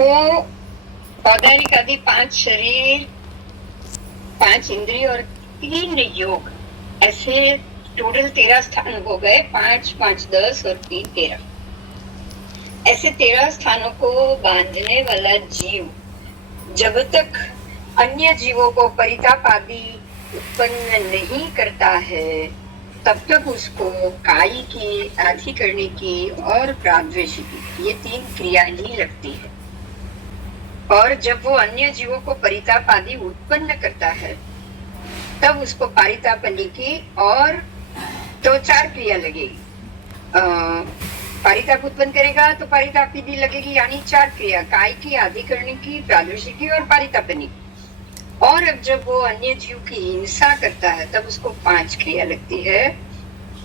तो औदारिक आदि 5 शरीर, 5 इंद्रिय और 3 योग, ऐसे टोटल 13 स्थान हो गए। 5 5 10 और 3 13, ऐसे 13 स्थानों को बांधने वाला जीव जब तक अन्य जीवों को परिताप आदि उत्पन्न नहीं करता है, तब तक उसको काई की, अधिकरणी की और प्राद्वेषिकी, ये 3 क्रिया ही लगती है। और जब वो अन्य जीवों को परिताप आदि उत्पन्न करता है, तब उसको पारितापनी की और तो 4 क्रिया लगेगी। पारिताप उत्पन्न करेगा तो पारितापिनी लगेगी, यानी 4 क्रिया, काय की, अधिकरणी की, प्राद्वेषिकी और पारितापनी। और अब जब वो अन्य जीव की हिंसा करता है, तब उसको 5 क्रिया लगती है।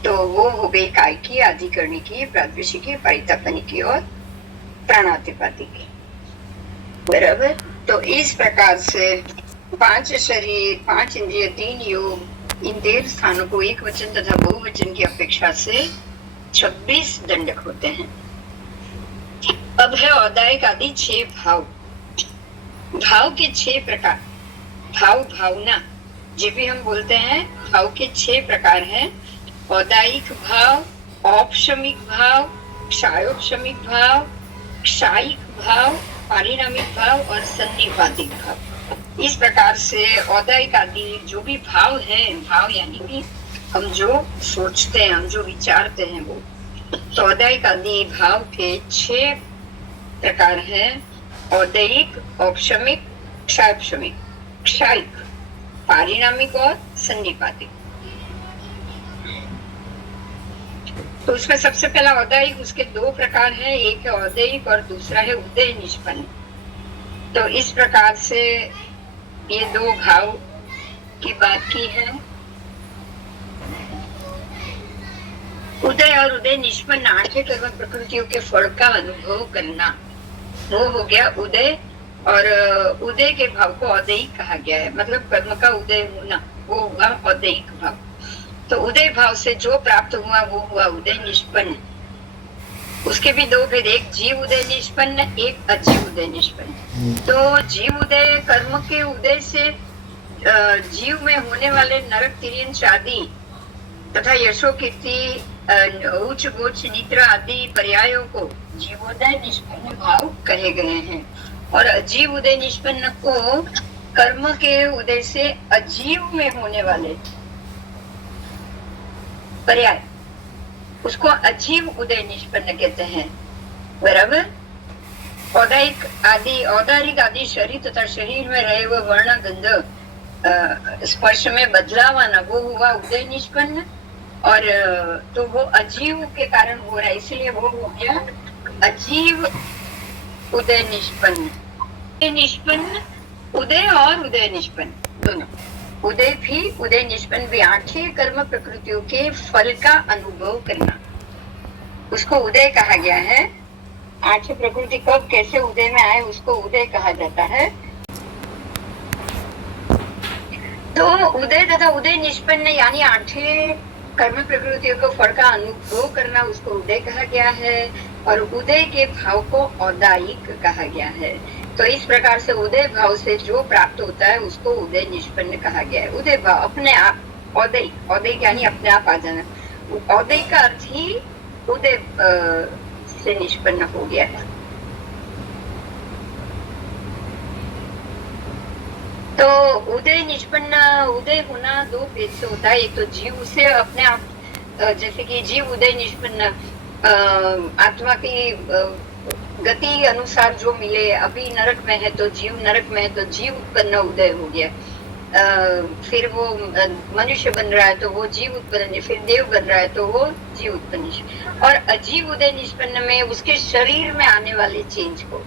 तो वो हो गई काय की, अधिकरणी की, प्राद्वेषिकी, पारितापनी की और प्राणातिपाती की। बराबर। तो इस प्रकार से 5 शरीर, 5 इंद्रिय, 3 योग, इन 13 स्थानों को एक वचन तथा बहुवचन की अपेक्षा से 26 दंडक होते हैं। अब है औदायिक आदि 6 भाव। भाव के 6 प्रकार। भाव, भावना, जो भी हम बोलते हैं, भाव के 6 प्रकार हैं। औदायिक भाव, औपशमिक भाव, क्षायोपशमिक भाव, क्षायिक भाव, पारिणामिक भाव और सन्निपातिक भाव। इस प्रकार से औदायिक आदि जो भी भाव हैं, भाव यानी कि हम जो सोचते हैं, हम जो विचारते हैं, वो तो औदायिक आदि भाव के 6 प्रकार हैं। औदायिक, औपशमिक, क्षायोपशमिक, क्षायिक, पारिणामिक और सन्निपातिक। तो उसमें सबसे पहला औदायिक, उसके 2 प्रकार हैं, एक है औदायिक और दूसरा है उदय निष्पन्न। तो इस प्रकार से ये 2 भाव की बात की है। उदय और उदय निष्पन्न 8 कर्म प्रकृतियों के फल का अनुभव करना, वो हो गया उदय। और उदय के भाव को औदयिक कहा गया है, मतलब कर्म का उदय होना, वो हुआ औदयिक भाव। तो उदय भाव से जो प्राप्त हुआ वो हुआ उदय निष्पन्न। उसके भी 2 भेद, एक जीव उदय निष्पन्न, एक अजीव उदय निष्पन्न। तो जीव उदय कर्म के उदय से जीव में होने वाले नरक, तिर्यंश आदि तथा यशो, कीर्ति, उच्च गोच, निद्रा आदि पर्यायों को जीवोदय निष्पन्न भाव कहे गए हैं। और अजीव उदय निष्पन्न को कर्म के उदय से अजीव में होने वाले पर्याय, उसको अजीव उदय निष्पन्न कहते हैं। बराबर। औदायिक आदि, औदारिक आदि शरीर तथा शरीर में रहे हुए वर्ण, गंध, स्पर्श में बदलाव आना, वो हुआ उदय निष्पन्न। और तो वो अजीव के कारण हो रहा है, इसलिए वो हो गया अजीव उदय निष्पन्न। निष्पन्न, उदय और उदय निष्पन्न दोनों, उदय भी उदय निष्पन्न भी 8 कर्म प्रकृतियों के फल का अनुभव करना, उसको उदय कहा गया है। 8 प्रकृति कब कैसे उदय में आए, उसको उदय कहा जाता है। तो उदय तथा उदय निष्पन्न यानी 8 कर्म प्रकृतियों को फल का अनुभव करना, उसको उदय कहा गया है। और उदय के भाव को औदायिक कहा गया है। तो इस प्रकार से उदय भाव से जो प्राप्त होता है उसको उदय निष्पन्न कहा गया है। उदय भाव अपने आप, औदयिक, औदयिक यानी अपने आप आ जाना, औदयिक का अर्थ ही उदय से निष्पन्न हो गया है। तो उदय निष्पन्न, उदय होना 2 भेद से होता है। एक तो जीव से अपने आप, जैसे कि जीव उदय निष्पन्न आत्मा की गति अनुसार जो मिले, अभी नरक में है तो जीव नरक में है तो जीव उत्पन्न उदय हो गया। फिर वो मनुष्य बन रहा है तो वो जीव उत्पन्न, फिर देव बन रहा है तो वो जीव उत्पन्न। और अजीव उदय निष्पन्न में उसके शरीर में आने वाले चेंज को,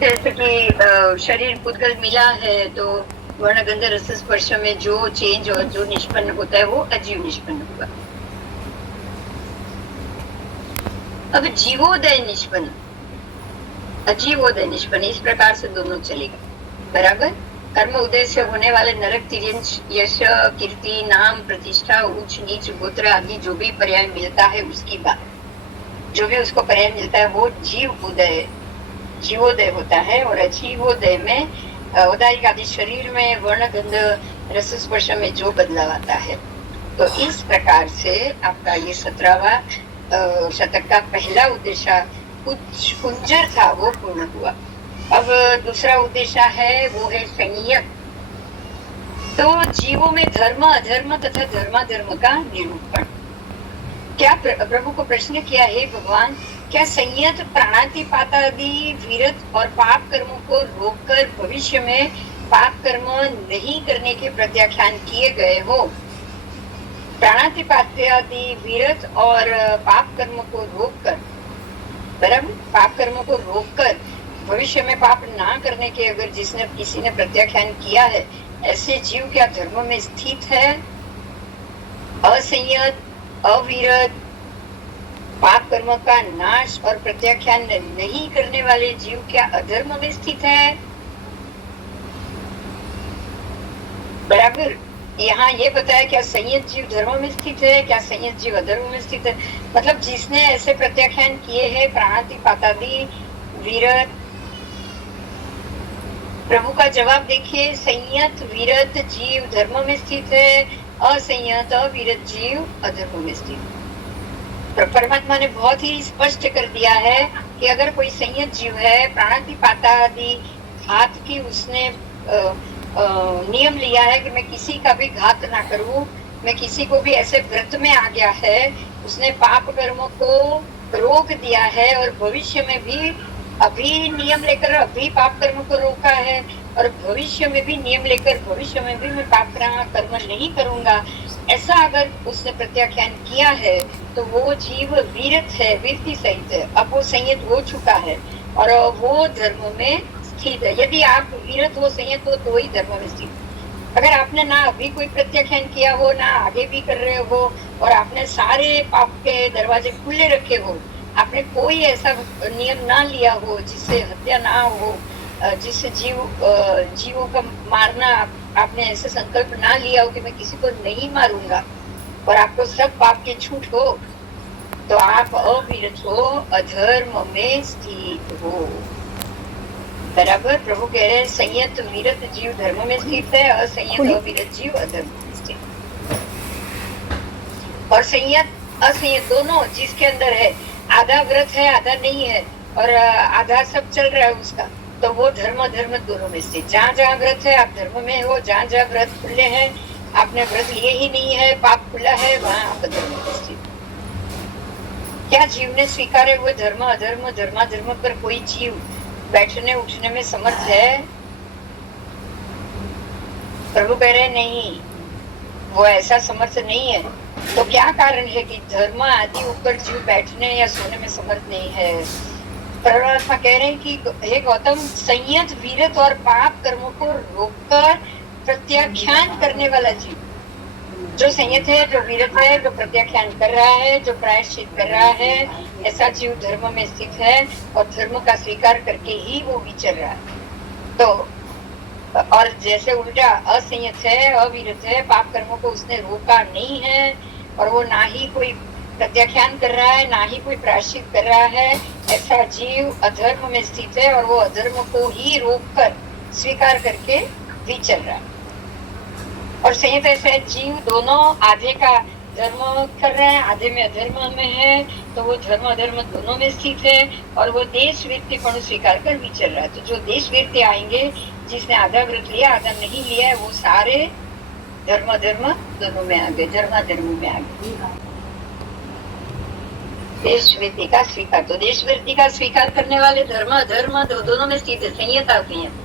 जैसे कि शरीर पुद्गल मिला है तो वर्ण, गंध, रस, स्पर्श में जो चेंज और जो निष्पन्न होता है वो अजीव निष्पन्न होगा। अब जीवोदय निष्पन्न, अजीवोदय निष्पन्न, इस प्रकार से दोनों चलेगा। बराबर। कर्म उदय से होने वाले नरक, तिर्यंश, यश, कीर्ति, नाम, प्रतिष्ठा, उच्च नीच, गोत्र आदि जो भी पर्याय मिलता है उसकी बात, जो भी उसको पर्याय मिलता है वो जीव उदय, जीवोदय होता है। और अजीवोदय में औदारिक आदि शरीर में वर्ण, गंध, रस, स्पर्श में जो बदलाव आता है। तो इस प्रकार से आपका ये 17वां शतक का पहला उद्देश्य कुंजर था वो पूर्ण हुआ। अब दूसरा उद्देश्य है वो है संयत। तो जीवों में धर्म, अधर्म तथा धर्माधर्म का निरूपण। क्या प्रभु को प्रश्न किया, हे भगवान, क्या संयत, प्राणातिपात आदि वीरत और पाप कर्मों को रोककर भविष्य में पाप कर्म नहीं करने के प्रत्याख्यान किए गए हो? प्राणातिपात आदि वीरत और पाप कर्म को रोककर, बराबर, पाप कर्म को रोककर भविष्य में पाप ना करने के अगर जिसने किसी ने प्रत्याख्यान किया है, ऐसे जीव क्या धर्म में स्थित है? असंयत, अविरत, पाप कर्म का नाश और प्रत्याख्यान नहीं करने वाले जीव क्या अधर्म में स्थित है? बराबर। यहाँ ये बताया क्या संयत जीव धर्म में स्थित है, क्या संयत जीव अधर्म में स्थित है? मतलब जिसने ऐसे प्रत्याख्यान किए हैं प्राणातिपातादि वीरत, प्रभु का जवाब देखिए, संयत वीरत जीव धर्म में स्थित है, असंयत अविरत जीव अधर्म में स्थित है। परमात्मा ने बहुत ही स्पष्ट कर दिया है कि अगर कोई संयत जीव है, प्राणातिपात आदि घात की उसने नियम लिया है कि मैं किसी का भी घात ना करूं, मैं किसी को भी ऐसे व्रत में आ गया है, उसने पाप कर्मों को रोक दिया है और भविष्य में भी अभी नियम लेकर अभी पाप कर्म को रोका है और भविष्य में भी नियम लेकर भविष्य में भी मैं पाप कर्म नहीं करूंगा, ऐसा अगर उसने प्रत्याख्यान किया है तो वो जीव वीरत है, वीरति सहित है। अब वो संयत हो चुका है और वो धर्म में स्थित है। यदि आप वीरत हो, संयत हो, तो ही धर्म में स्थित। अगर आपने ना अभी कोई प्रत्याख्यान किया हो, ना आगे भी कर रहे हो और आपने सारे पाप के दरवाजे खुले रखे हो, आपने कोई ऐसा नियम ना लिया हो जिससे हत्या ना हो, जिससे जीवों का मारना, आपने ऐसे संकल्प ना लिया हो कि मैं किसी को नहीं मारूंगा और आपको सब पाप की छूट हो, तो आप अविरत हो, अधर्म में स्थित हो। बराबर। प्रभु कह रहे हैं संयत वीरत जीव धर्म में स्थित है, असंयत अविरत जीव अधर्म में स्थित। और संयत असंयत दोनों जिसके अंदर है, आधा व्रत है आधा नहीं है और आधा सब चल रहा है उसका, तो वो धर्म धर्म दोनों में स्थित। जहाँ जहाँ व्रत है आप धर्म में हो, जहाँ जहाँ व्रत खुले हैं, आपने व्रत लिए ही नहीं है, पाप खुला है, वहाँ आप धर्म में स्थित। क्या जीव ने स्वीकारे हुए धर्म अधर्म धर्माधर्म पर कोई जीव बैठने उठने में समर्थ है? प्रभु कह रहे नहीं, वो ऐसा समर्थ नहीं है। तो क्या कारण है कि धर्म आदि ऊपर जीव बैठने या सोने में समर्थ नहीं है? परमात्मा कह रहे हैं कि हे गौतम, संयत वीरत और पाप कर्मों को रोककर प्रत्याख्यान करने वाला जीव, जो संयत है, जो वीरत है, जो प्रत्याख्यान कर रहा है, जो प्रायश्चित कर रहा है, ऐसा जीव धर्म में स्थित है और धर्म का स्वीकार करके ही वो विचर रहा है। तो और जैसे उल्टा असंयत है, अविरत है, पाप कर्मों को उसने रोका नहीं है और वो ना ही कोई प्रत्याख्यान कर रहा है, ना ही कोई प्रायश्चित कर रहा है, ऐसा जीव अधर्म में स्थित है और वो अधर्म को ही रोककर स्वीकार करके विचर रहा है। और संयत ऐसे जीव दोनों आधे का धर्म कर रहे हैं, आधे में अधर्म में है, तो वो धर्म अधर्म दोनों में स्थित है और वो देश वृत्तिपण स्वीकार कर विचर रहा है। तो जो देश वृत्ति आएंगे, जिसने आधा व्रत लिया आधा नहीं लिया है, वो सारे धर्म अधर्म दोनों में आ गए, धर्माधर्म में आ गए। देश वृत्ति का स्वीकार, तो देश वृत्ति का स्वीकार करने वाले धर्म अधर्म दोनों में स्थित है, संयत असंयत।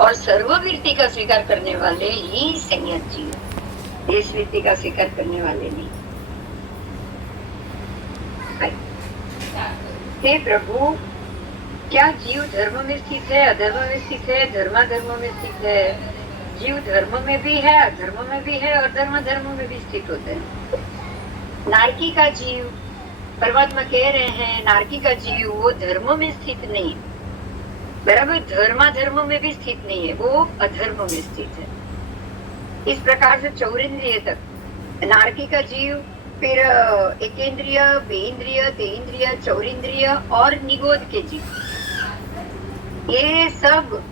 और सर्ववृत्ति का स्वीकार करने वाले ही संयत जीव, देश वृत्ति का स्वीकार करने वाले नहीं। हे प्रभु, क्या जीव धर्म में स्थित है, अधर्म में स्थित है, धर्माधर्म में स्थित है? जीव धर्म में भी है, अधर्म में भी है और धर्म में भी स्थित होते हैं। नारकी का जीव, परमात्मा कह रहे हैं नारकी का जीव वो धर्म में स्थित नहीं, बराबर, धर्म में भी स्थित नहीं है, वो अधर्म में स्थित है। इस प्रकार से चौरिंद्रिय तक नारकी का जीव, फिर एकेंद्रिय, बेंद्रिय, तेंद्रिय, चौरिंद्रिय और निगोद के जीव, ये सब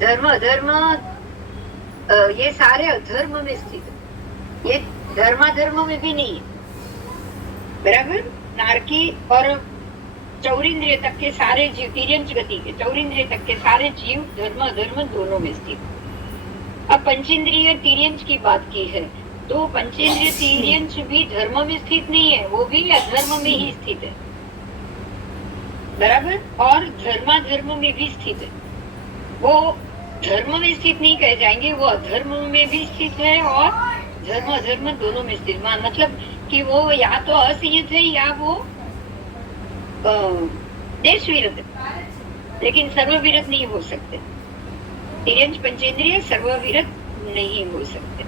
धर्म अधर्म, ये सारे अधर्म में स्थित है। ये धर्माधर्म में भी नहीं है। बराबर, नारकी और चौरिंद्रिय तक के सारे जीव, तिर्यंच गति के चौरिंद्रिय तक के सारे जीव धर्म अधर्म दोनों में स्थित। अब पंचेंद्रिय तिर्यंच की बात की है, तो पंचेंद्रिय तिर्यंच भी धर्म में स्थित नहीं है, वो भी अधर्म में ही स्थित है। बराबर, और धर्माधर्म में भी स्थित है। वो धर्म में स्थित नहीं कहे जाएंगे, वो अधर्म में भी स्थित है और धर्म अधर्म दोनों में स्थित। मतलब कि वो या तो असंयत है या वो देश विरत है, लेकिन सर्वविरत नहीं हो सकते। तिर्यंच पंचेंद्रिय सर्वविरत नहीं हो सकते।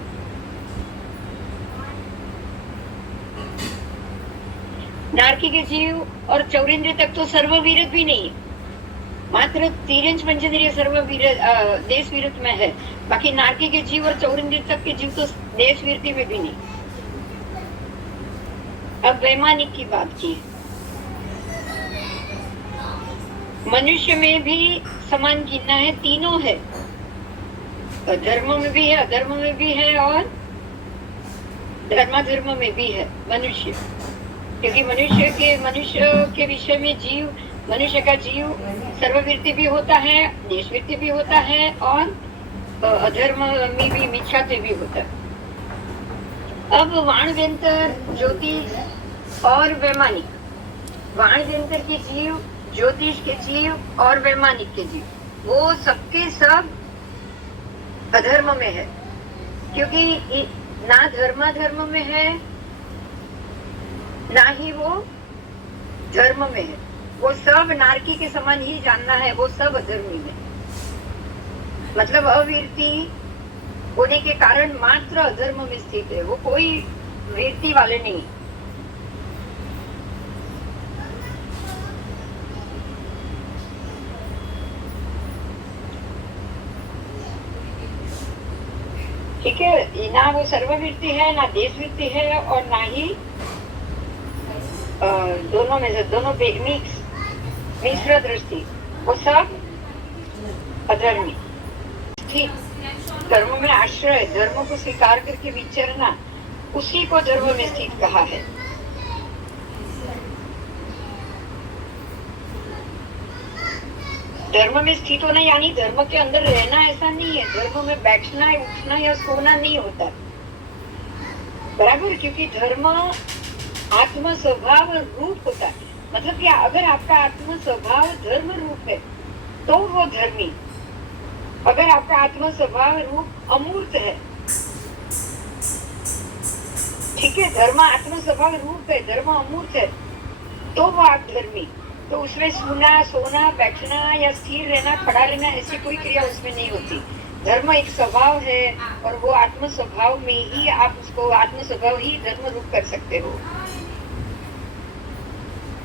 नारकी के जीव और चौरिंद्रिय तक तो सर्वविरत भी नहीं है, मात्र तिर्यंच पंचेंद्रिय सर्वविरत देश विरत में है। बाकी नारकी के जीव और चौरिंद्रिय तक के जीव तो देश विरति में भी नहीं। अब वैमानिक की बात की, मनुष्य में भी समान गिनना है, तीनों है, धर्म में भी है, अधर्म में भी है और धर्माधर्म में भी है मनुष्य। क्योंकि मनुष्य के विषय में जीव, मनुष्य का जीव सर्ववृत्ति भी होता है, देशवृत्ति भी होता है और अधर्म में भी मिथ्यात्व भी होता है। अब वाणव्यंतर, ज्योतिष और वैमानिक, वाणव्यंतर के जीव, ज्योतिष के जीव और वैमानिक के जीव, वो सबके सब अधर्म में है। क्योंकि ना धर्माधर्म में है, ना ही वो धर्म में है। वो सब नारकी के समान ही जानना है, वो सब अधर्मी है। मतलब अवीरती होने के कारण मात्र अधर्म में स्थित है, वो कोई वीरती वाले नहीं। ठीक है, ना वो सर्ववृत्ति है, ना देशवृत्ति है और ना ही दोनों में से, दोनों मिश्र दृष्टि, वो सब अधर्मी। ठीक, धर्म में आश्रय, धर्म को स्वीकार करके विचरना, उसी को धर्म में स्थित कहा है। धर्म में स्थित होना यानी धर्म के अंदर रहना ऐसा नहीं है। धर्म में बैठना, उठना या सोना नहीं होता, बराबर। क्योंकि धर्म आत्म स्वभाव रूप होता है। मतलब कि अगर आपका आत्म स्वभाव धर्म रूप है तो वो धर्मी। अगर आपका आत्म स्वभाव रूप अमूर्त है, ठीक है, धर्म आत्म स्वभाव रूप है, धर्म अमूर्त है, तो वो आप धर्मी। तो उसमें सोना, बैठना या स्थिर रहना, खड़ा रहना, ऐसी कोई क्रिया उसमें नहीं होती। धर्म एक स्वभाव है और वो आत्म स्वभाव में ही आप उसको आत्म स्वभाव ही धर्म रूप कर सकते हो।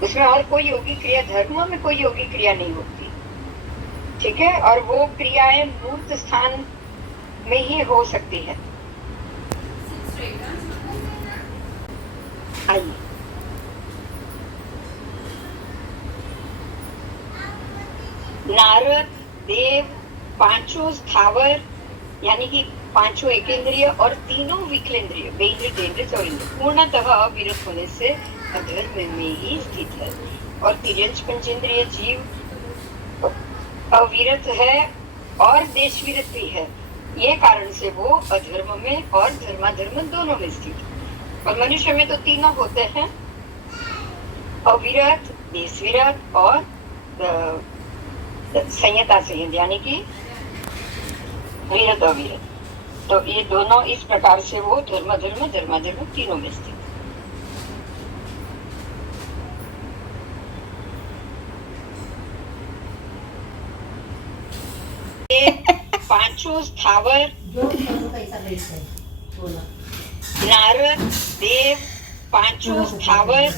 उसमें और कोई योगी क्रिया, धर्म में कोई योगी क्रिया नहीं होती, ठीक है। और वो क्रियाएं मूर्त स्थान में ही हो सकती है। आइए, नारद, देव, पांचों स्थावर यानी कि पांचों एकेंद्रिय और तीनों विकलेंद्रिय, बेंद्रिय, तेंद्रिय, चौरेंद्रिय, पूर्णतः अविरत होने से अधर्म में ही स्थित है। और तिर्यंच पंचेंद्रिय जीव अविरत है और देश विरत भी है। ये कारण से वो अधर्म में और धर्माधर्म दोनों में स्थित है। और मनुष्य में तो तीनों होते हैं, अविरत, देश विरत और संयता संयत यानी कि विरत अविरत। तो ये दोनों इस प्रकार से वो धर्माधर्म धर्माधर्म तीनों में स्थित। पांचों स्थावर, नारद, देव, पांचों स्थावर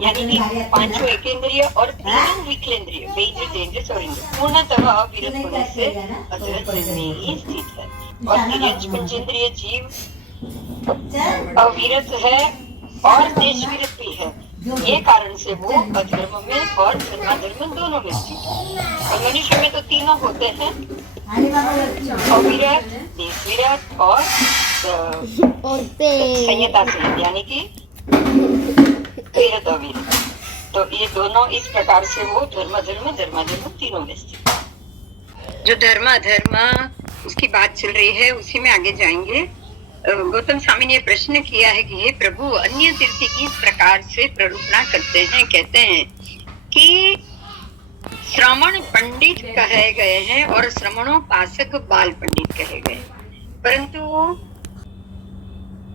यानी कि पांचों एकेंद्रिय और तीनों विकलेंद्रिय वेद और इंद्रिय पूर्णतः अविरत होने से अधर्म में ही स्थित है। और तिर्यंच पंचेंद्रिय जीव अविरत है और देश विरत भी है। ये कारण से वो अधर्म में और धर्माधर्म दोनों में स्थित है। और मनुष्य में तो तीनों होते हैं, अविरत, देश विरत और संयता से, यानी कि विरत अविरत। तो ये दोनों इस प्रकार से वो धर्माधर्म तीनों में स्थित है। जो धर्माधर्म उसकी बात चल रही है, उसी में आगे जाएंगे। गौतम स्वामी ने ये प्रश्न किया है कि हे प्रभु, अन्य तीर्थ किस प्रकार से प्ररूपणा करते हैं। कहते हैं कि श्रमण पंडित कहे गए हैं और श्रमणोपासक बाल पंडित कहे गए, परंतु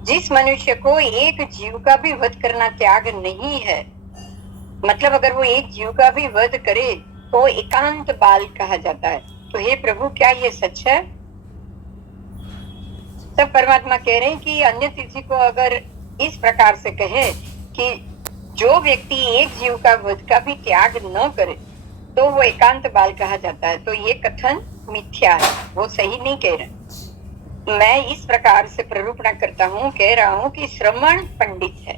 जिस मनुष्य को एक जीव का भी वध करना त्याग नहीं है, मतलब अगर वो एक जीव का भी वध करे तो एकांत बाल कहा जाता है। तो हे प्रभु, क्या ये सच है? तब परमात्मा कह रहे हैं कि अन्य तिथि को अगर इस प्रकार से कहे कि जो व्यक्ति एक जीव का वध का भी त्याग न करे तो वो एकांत बाल कहा जाता है, तो ये कथन मिथ्या है, वो सही नहीं कह रहे। मैं इस प्रकार से प्ररूपणा करता हूँ, कह रहा हूँ कि श्रमण पंडित है,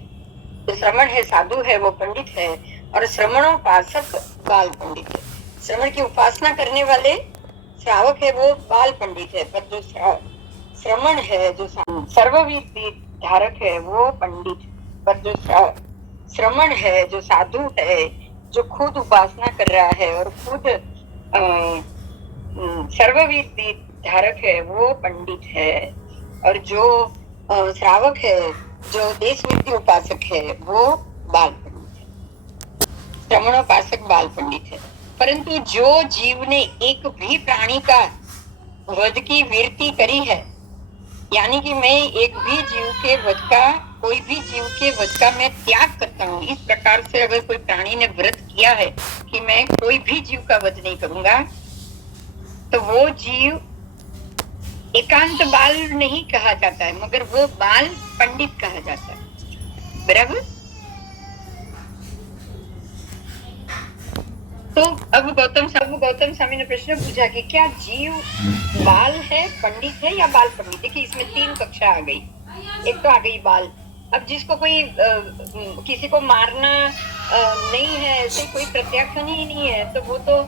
तो श्रमण है, साधु है, वो पंडित है, और श्रमणोपासक बाल पंडित है। श्रमण की उपासना करने वाले श्रावक है, वो बाल पंडित है, पर जो श्रमण है, जो सर्वविद धारक है, वो पंडित। पर जो श्रमण है, जो साधु है, जो खुद उपासना कर रहा है और खुद सर्वविद धारक है, वो पंडित है। और जो श्रावक है, जो देश विद्य उपासक है, वो बाल पंडित है, श्रमणोपासक बाल पंडित है। परंतु जो जीव ने एक भी प्राणी का वध की वृत्ति करी है, यानी कि मैं एक भी जीव के वध का, कोई भी जीव के वध का मैं त्याग करता हूँ, इस प्रकार से अगर कोई प्राणी ने व्रत किया है कि मैं कोई भी जीव का वध नहीं करूंगा, तो वो जीव एकांत बाल नहीं कहा जाता है, मगर वो बाल पंडित कहा जाता है। बराबर? तो अब गौतम स्वामी ने प्रश्न पूछा कि क्या जीव बाल है, पंडित है या बाल पंडित? देखिए, इसमें तीन कक्षा आ गई। एक तो आ गई बाल। अब जिसको कोई किसी को मारना नहीं है, ऐसे कोई प्रत्याख्यान ही नहीं है, तो वो तो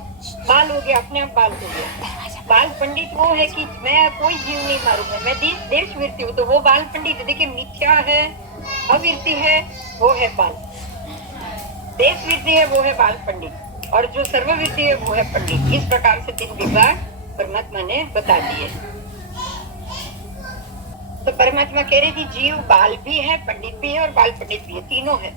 बाल हो गया, अपने आप बाल हो गया। बाल पंडित वो है कि मैं कोई जीव नहीं मारूंगा, मैं देश वृत्ति हूँ, तो वो बाल पंडित है। देखिए, मिथ्या है, अवृत्ति है, वो है बाल। देश वृत्ति है, वो है बाल पंडित, और जो सर्वविद्य है वो है पंडित। इस प्रकार से तीन विभाग परमात्मा ने बता दिए। तो परमात्मा कह रहे कि जीव बाल भी है, पंडित भी है और बाल पंडित भी है, तीनों है।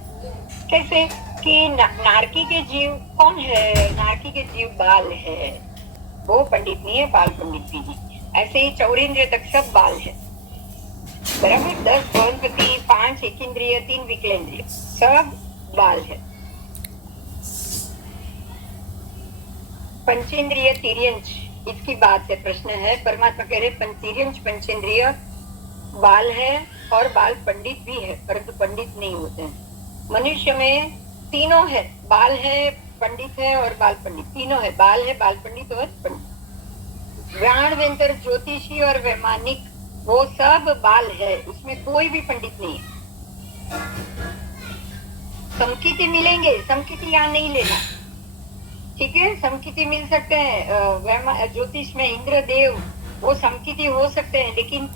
कैसे कि नारकी के जीव कौन है? नारकी के जीव बाल है, वो पंडित नहीं है, बाल पंडित भी नहीं। ऐसे ही चौरेंद्रिय तक सब बाल है, बराबर। 10 गौनपति, 5 एकेंद्रिय, 3 विकलेंद्रिय, सब बाल है। पंचेंद्रिय तिर्यंच, इसकी बात है, प्रश्न है। परमात्मा कह रहे तिर्यंच पंचेंद्रिय बाल है और बाल पंडित भी है, परंतु पंडित नहीं होते हैं। मनुष्य में तीनों है, बाल है, पंडित है और बाल पंडित, तीनों है, बाल है, बाल पंडित और पंडित। व्याण, व्यंतर, ज्योतिषी और वैमानिक, वो सब बाल है, उसमें कोई भी पंडित नहीं है। समकिति मिलेंगे, समकिति यहाँ नहीं लेना, ठीक है। समकिति मिल सकते हैं, ज्योतिष में इंद्रदेव, वो समकिति हो सकते हैं, लेकिन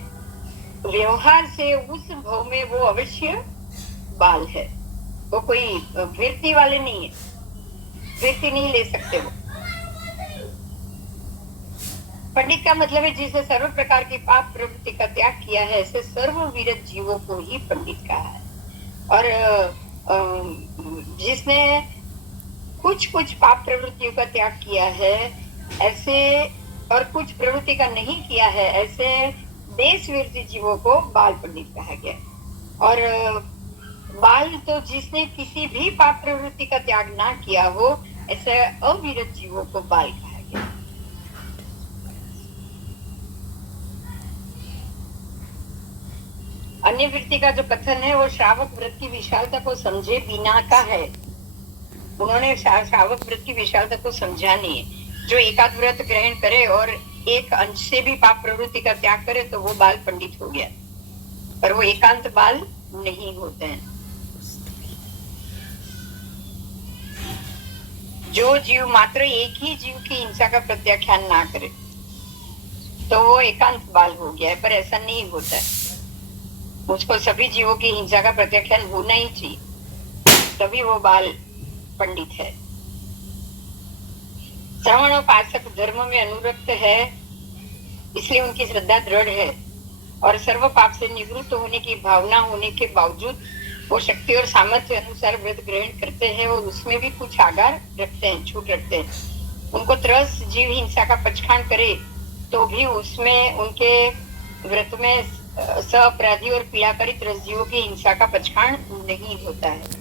व्यवहार से उस भाव में वो अवश्य बाल है, वो कोई वृत्ति वाले नहीं है, वृत्ति नहीं ले सकते वो। पंडित का मतलब है जिसे सर्व प्रकार की पाप प्रवृत्ति का त्याग किया है, ऐसे सर्व विरत जीवों को ही पंडित कहा है। और जिसने कुछ पाप प्रवृत्तियों का त्याग किया है ऐसे, और कुछ प्रवृत्ति का नहीं किया है, ऐसे देश विरत जीवों को बाल पंडित कहा गया। और बाल तो जिसने किसी भी पाप प्रवृत्ति का त्याग ना किया हो, ऐसे अविरत जीवों को बाल कहा गया। अन्य वृत्ति का जो कथन है वो श्रावक व्रत की विशालता को समझे बिना का है। उन्होंने श्रावक व्रत की विशालता को समझा नहीं है। जो एकाध व्रत ग्रहण करे और एक अंश से भी पाप प्रवृत्ति का त्याग करे तो वो बाल पंडित हो गया, पर वो एकांत बाल नहीं होते हैं। जो जीव मात्र एक ही जीव की हिंसा का प्रत्याख्यान ना करे तो वो एकांत बाल हो गया है, पर ऐसा नहीं होता है। उसको सभी जीवों की हिंसा का प्रत्याख्यान होना ही चाहिए, तभी वो बाल पंडित है। श्रवण उपासक धर्म में अनुरक्त है, इसलिए उनकी श्रद्धा दृढ़ है और सर्व पाप से निवृत्त होने की भावना होने के बावजूद वो शक्ति और सामर्थ्य अनुसार व्रत ग्रहण करते हैं और उसमें भी कुछ आगार रखते हैं, छूट रखते हैं। उनको त्रस जीव हिंसा का पचखान करे तो भी उसमें उनके व्रत में अपराधी और पीड़ाकारी त्रस जीवों की हिंसा का पचखान नहीं होता है।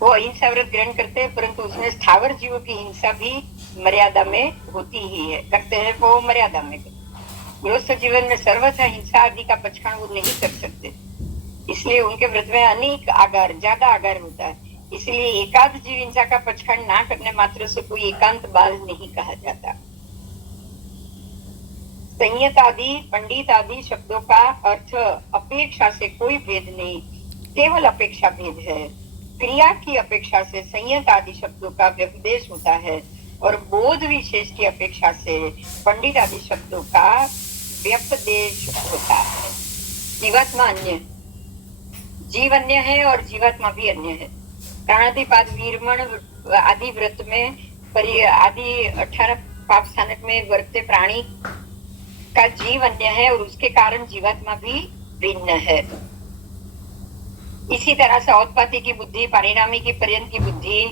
वो अहिंसा व्रत ग्रहण करते हैं, परंतु उसमें स्थावर जीवों की हिंसा भी मर्यादा में होती ही है, करते हैं वो मर्यादा में। गृहस्थ जीवन में सर्वथा हिंसा आदि का पचखान वो नहीं कर सकते, इसलिए उनके व्रत में अनेक आगार, ज्यादा आगार होता है। इसलिए एकाध जीव हिंसा का पचखान ना करने मात्र से कोई एकांत बाल नहीं कहा जाता। संयत आदि, पंडित आदि शब्दों का अर्थ अपेक्षा से कोई भेद नहीं, केवल अपेक्षा भेद है। क्रिया की अपेक्षा से संयत आदि शब्दों का व्यपदेश होता है और बोध विशेष की अपेक्षा से पंडित आदि शब्दों का व्यपदेश होता है। जीवात्मा अन्य, जीव अन्य है और जीवात्मा भी अन्य है। प्राणादिपाद वीरमण आदि व्रत में आदि 18 पाप स्थानक में वर्तते प्राणी का जीव अन्य है और उसके कारण जीवात्मा भी भिन्न है। इसी तरह से औत्पाती की बुद्धि, परिणामी की पर्यंत की बुद्धि,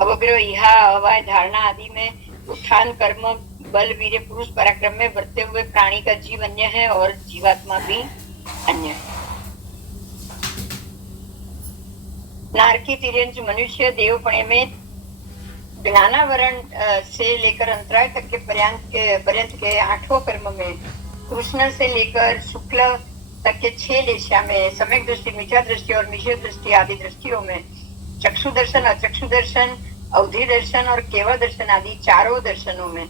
अवग्रह, इहा, अवाय, धारणा आदि में उत्थान, कर्म, बल, वीर्य, पुरुष पराक्रम में वर्ते हुए प्राणी का जीव अन्य है और जीवात्मा भी अन्य है। नारकी, तिर्यंच, मनुष्य देवपणे में ज्ञानावरण से लेकर अंतराय तक के पर्यंत के 8 कर्म में, कृष्ण से लेकर शुक्ल तक के 6 लेशा में, सम्यक दृष्टि, मिथ्या दृष्टि और मिश्र दृष्टि आदि दृष्टियों में, चक्षु दर्शन, अचक्षु दर्शन, अवधि दर्शन और केवल दर्शन आदि 4 दर्शनों में,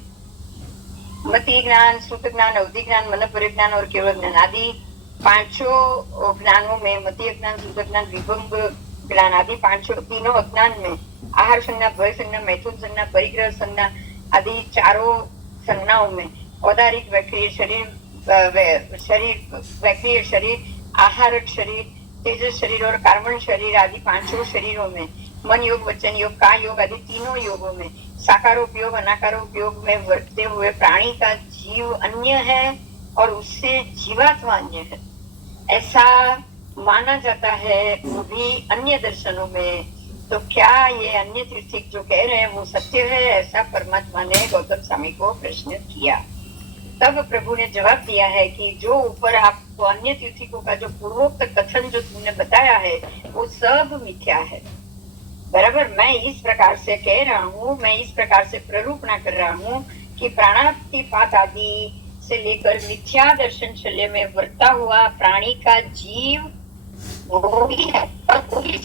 मति ज्ञान, श्रुत ज्ञान, अवधि ज्ञान, मन परिज्ञान और केवल ज्ञान आदि 5 ज्ञानों में, मति ज्ञान, श्रुत ज्ञान, विभंग ज्ञान आदि 3 अज्ञान में, आहार संज्ञा, भय संज्ञा, मैथुन संज्ञा, परिग्रह संज्ञा आदि 4 संज्ञाओं में, औदारिक वैक्रिय शरीर, आहारक शरीर, तेजस शरीर और कार्बन शरीर आदि 5 शरीरों में, मन योग, वचन योग, काय योग आदि 3 योगों में, साकारोपयोग, अनाकारोपयोग में वर्तते हुए प्राणी का जीव अन्य है और उससे जीवात्मा अन्य है, ऐसा माना जाता है वो भी अन्य दर्शनों में। तो क्या ये अन्य तीर्थिक जो कह रहे हैं वो सत्य है? ऐसा परमात्मा ने गौतम स्वामी को प्रश्न किया। तब प्रभु ने जवाब दिया है कि जो ऊपर आपको अन्य तीर्थिकों का जो पूर्वोक्त कथन जो तुमने बताया है वो सब मिथ्या है। बराबर मैं इस प्रकार से कह रहा हूँ, मैं इस प्रकार से प्ररूपणा कर रहा हूँ कि प्राणातिपात आदि से लेकर मिथ्या दर्शन शल्य में वर्ता हुआ प्राणी का जीव वो ही है और वो ही